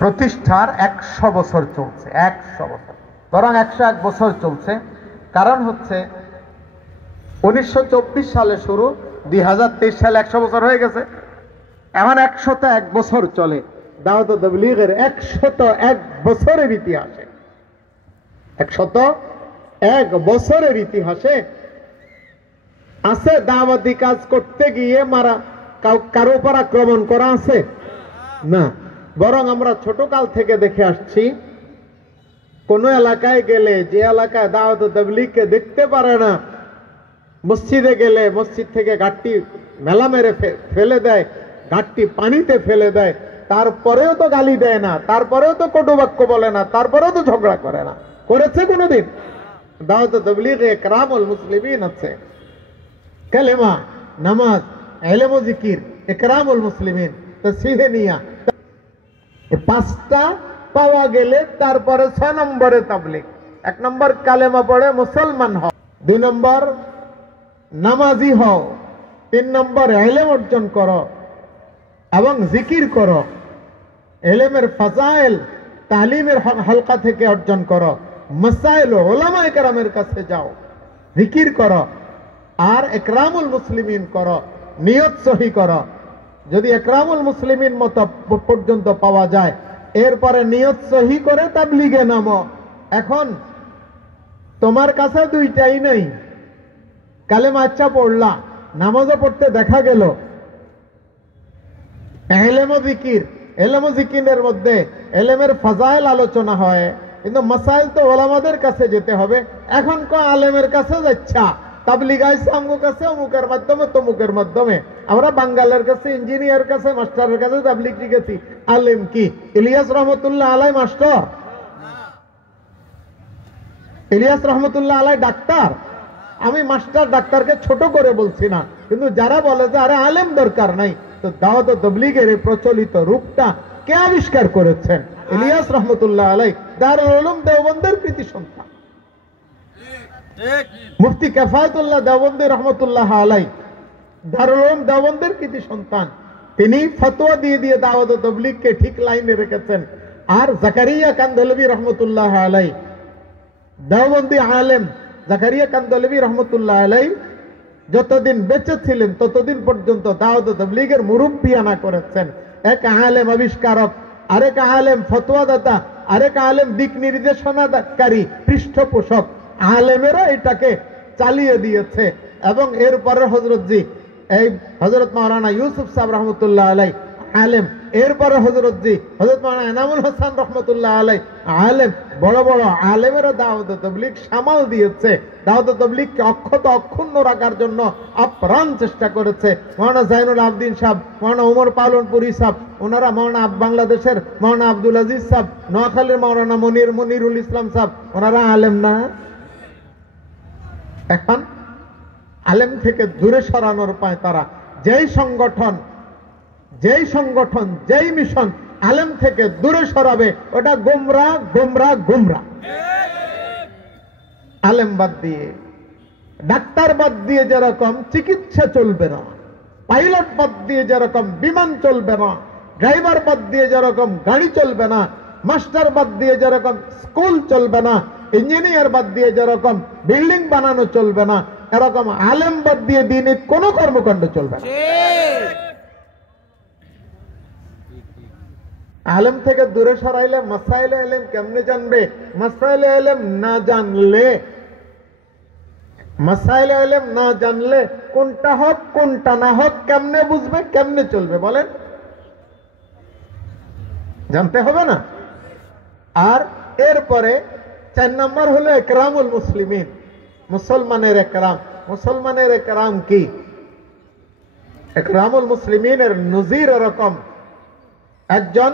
প্রতিষ্ঠার 100 বছর চলছে, 100 বছর, বরং 101 বছর চলছে। কারণ হচ্ছে 1924 সালে শুরু, 2023 সালে 100 বছর হয়ে গেছে। এখন 101 বছর চলে দাওয়াত ও তাবলীগের। 101 বছরের ইতিহাসে, 101 বছরের ইতিহাসে আছে দাওয়াতি কাজ করতে গিয়ে কারো উপর আক্রমণ করা আছে না। বরং আমরা ছোটকাল থেকে দেখে আসছি, কোন এলাকায় গেলে যে এলাকায় দাওয়াত ও তাবলীগকে দেখতে পারে না, মসজিদে গেলে মসজিদ থেকে গাঁটটি মেলা মেরে ফেলে দেয়, গাঁটটি পানিতে ফেলে দেয়, তারপরেও তো গালি দেয় না, তারপরেও তো কটুবাক্য বলে না, তারপরেও তো ঝগড়া করে না। করেছে কোনদিন? দাওয়াত ও তাবলীগে ইকরামুল মুসলিমিন আছে, কালেমা, নামাজ, ইলম ও জিকির, ইকরামুল মুসলিমিন, তাসবিহ নিয়া, এই 5টা পাওয়া গেলে তারপরে 6 নম্বরে তাবলীগ। 1 নম্বর কালেমা পড়ে মুসলমান হও, 2 নম্বর নামাজি হও, 3 নম্বর ইলম অর্জন করো এবং জিকির করো, ইলমের ফাজাইল তালিমের হালকা থেকে অর্জন করো, মাসাইল উলামায়ে কেরামের কাছে যাও, জিকির করো, আর ইকরামুল মুসলিমিন করো, নিয়ত সহি করো। যদি ইকরামুল মুসলিমিন মত পর্যন্ত পাওয়া যায়, এরপরে নিয়ত সহি করে তাবলীগে নামো। এখন তোমার কাছে দুইটাই নাই, কালেমা আচ্ছা পড়লা, নামাজও পড়তে দেখা গেল, ইলম ও জিকির, ইলম ও জিকিরের মধ্যে ইলমের ফাজাইল আলোচনা হয়, কিন্তু মাসাইল তো ওলামাদের কাছে যেতে হবে। এখন কো আলেমের কাছে যাচ্ছা, তাবলীগ আইছে আমগো কাছে অমুকের মাধ্যমে তমুকের মাধ্যমে। আমরা বাঙ্গালের কাছে, ইঞ্জিনিয়ার কাছে, মাস্টারের কাছে তাবলীগ শিখেছি। আলেম কি? ইলিয়াস রহমতুল্লাহ আলাই মাস্টার? ইলিয়াস রহমতুল্লাহ আলাই ডাক্তার? আমি মাস্টার ডাক্তারকে ছোট করে বলছি না, কিন্তু যারা বলে যে আরে আলেম দরকার নাই, তো দাওয়াত ও তাবলীগের এই প্রচলিত রূপটা কে আবিষ্কার করেছেন? ইলিয়াস রহমতুল্লাহ আলাই, দারুল উলুম দেওবন্দের কৃতি সন্তান। মুফতি কিফায়াতুল্লাহ দেওবন্দি রহমতুল্লাহ আলাই, দারুল উলুম দেওবন্দের কৃতি সন্তান। তিনি ফতোয়া দিয়ে দিয়ে দাওয়াত ও তাবলীগকে ঠিক লাইনে রেখেছেন। আর জাকারিয়া কান্দলবি রহমতুল্লাহ আলাই, দেওবন্দি আলেম জাকারিয়া কান্দলবি রহমতুল্লাহ আলাই যতদিন বেঁচে ছিলেন ততদিন পর্যন্ত দাওয়াত ও তাবলীগের মুরব্বিয়ানা করেছেন। এক আলেম আবিষ্কারক, আরেক আলেম ফতোয়াদাতা, আরেক আলেম দিক নির্দেশনাকারী, পৃষ্ঠপোষক। আলেমেরা এটাকে চালিয়ে দিয়েছে। এবং এরপরে হযরতজি, এই হযরত মাওলানা ইউসুফ সাহেব রহমতুল্লাহ আলাই আলেম, এরপরে হযরতজি হযরত মাওলানা এনামুল হাসান রহমতুল্লাহ আলাই আলেম, বড় বড় আলেমেরা দাওয়াত ও তাবলীগ সামাল দিয়েছে। দাওয়াত ও তাবলীগকে অক্ষুণ্ণ রাখার জন্য আপ্রাণ চেষ্টা করেছে। মাওলানা জাইনুল আবদিন সাহেব, মাওলানা ওমর পালনপুরি সাহেব, ওনারা মাওলানা বাংলাদেশের মাওলানা আব্দুল আজিজ সাহেব, নোয়াখালীর মাওলানা মনিরুল ইসলাম সাহেব, ওনারা আলেম না? এখন আলেম থেকে দূরে সরানোর পায় তারা। যেই সংগঠন, যেই মিশন আলেম থেকে দূরে সরাবে, ওটা গোমরা গোমরা গোমরা। আলেম বাদ দিয়ে, ডাক্তার বাদ দিয়ে যেরকম চিকিৎসা চলবে না, পাইলট বাদ দিয়ে যেরকম বিমান চলবে না, ড্রাইভার বাদ দিয়ে যেরকম গাড়ি চলবে না, মাস্টার বাদ দিয়ে যেরকম স্কুল চলবে না, ইঞ্জিনিয়ার বাদ দিয়ে যেরকম বিল্ডিং বানানো চলবে না, এরকম আলেম বাদ দিয়ে দ্বীনি কোন কর্মকাণ্ড চলবে না। আলেম থেকে দূরে সরাইলে মাসাইলে ইলম কেমনে জানবে? মাসাইলে ইলম না জানলে কোনটা হক কোনটা না হক কেমনে বুঝবে, কেমনে চলবে বলেন? জানতে হবে না? আর এরপরে 4 নম্বর হলো ইকরামুল মুসলিমিন, মুসলমানের ইকরাম। মুসলমানের ইকরাম কি? ইকরামুল মুসলিমিনের নজির এরকম, একজন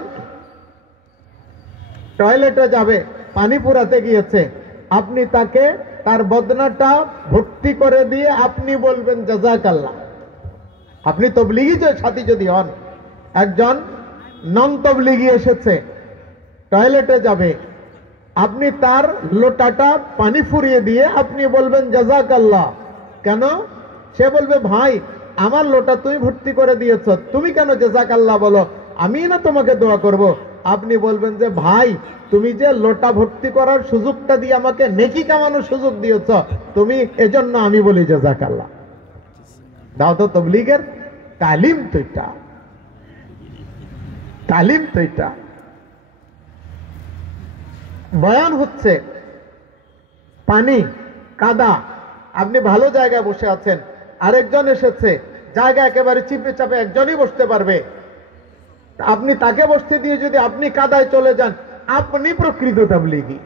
টয়লেটে যাবে, পানি পুরাতে গিয়েছে, আপনি তাকে তার বদনাটা ভর্তি করে দিয়ে আপনি বলবেন জাযাকাল্লাহ। আপনি তাবলীগী সাথী যদি হন, একজন নন তাবলীগী এসেছে, টয়লেটে যাবে, আপনি তার লোটাটা পানি ফুরিয়ে দিয়ে আপনি বলবেন জাযাকাল্লাহ। কেন? সে বলবে ভাই আমার লোটা তুমি ভর্তি করে দিয়েছ, তুমি কেন জাযাকাল্লাহ বলো? আমি না তোমাকে দোয়া করব? আপনি বলবেন যে ভাই তুমি যে লোটা ভর্তি করার সুযোগটা দিয়ে আমাকে নেকি কামানোর সুযোগ দিয়েছ, তুমি এজন্য আমি বলি জাযাকাল্লাহ। দাওয়াত তাবলীগের তালিম তো এটা, তালিম তো এটা। বয়ান হচ্ছে পানি কাদা, আপনি ভালো জায়গায় বসে আছেন, আরেকজন এসেছে, জায়গা একেবারে চিপে চাপে একজনই বসতে পারবে, আপনি তাকে বসতে দিয়ে যদি আপনি কাদায় চলে যান, আপনি প্রকৃত তাবলীগী।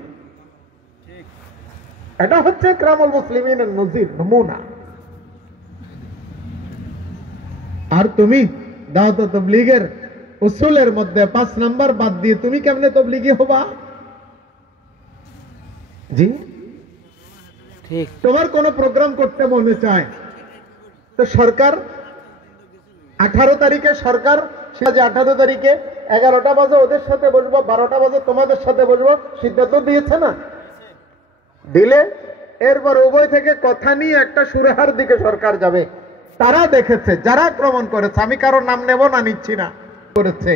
এটা হচ্ছে ইকরামুল মুসলিমিনের নজির, নমুনা। আর তুমি দাওয়াত তাবলীগের উসুলের মধ্যে 5 নাম্বার বাদ দিয়ে তুমি কেমনে তাবলীগী হবা? জি, ঠিক। তোমার কোন প্রোগ্রাম করতে মনে চায় তো সরকার 18 তারিখে, সরকার 18 তারিখে 11টা বাজে ওদের সাথে বসবো, 12টা বাজে তোমাদের সাথে বসবো, সিদ্ধান্ত দিয়েছে না? দিলে এরপর উভয় থেকে কথা নিয়ে একটা সুরাহার দিকে সরকার যাবে। তারা দেখেছে, যারা আক্রমণ করেছে, আমি কারোর নাম নেব না, নিচ্ছি না, করেছে,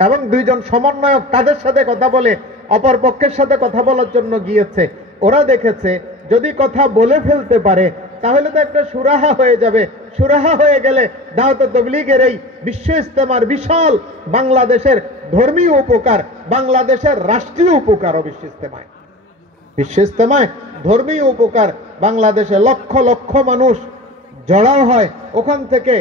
এবং 2 জন সমন্বয়ক তাদের সাথে কথা বলে অপর পক্ষের সাথে কথা বলার জন্য গিয়েছে। ওরা দেখেছে যদি কথা বলে ফেলতে পারে তাহলে তো একটা সুরাহা হয়ে যাবে। সুরাহা হয়ে গেলে দাওয়াত তাবলীগের এই বিশ্ব ইজতেমার বিশাল বাংলাদেশের ধর্মীয় উপকার, বাংলাদেশের রাষ্ট্রীয় উপকারও বিশ্ব ইজতেমায় ধর্মীয় উপকার, বাংলাদেশে লক্ষ লক্ষ মানুষ জড়াও হয়, ওখান থেকে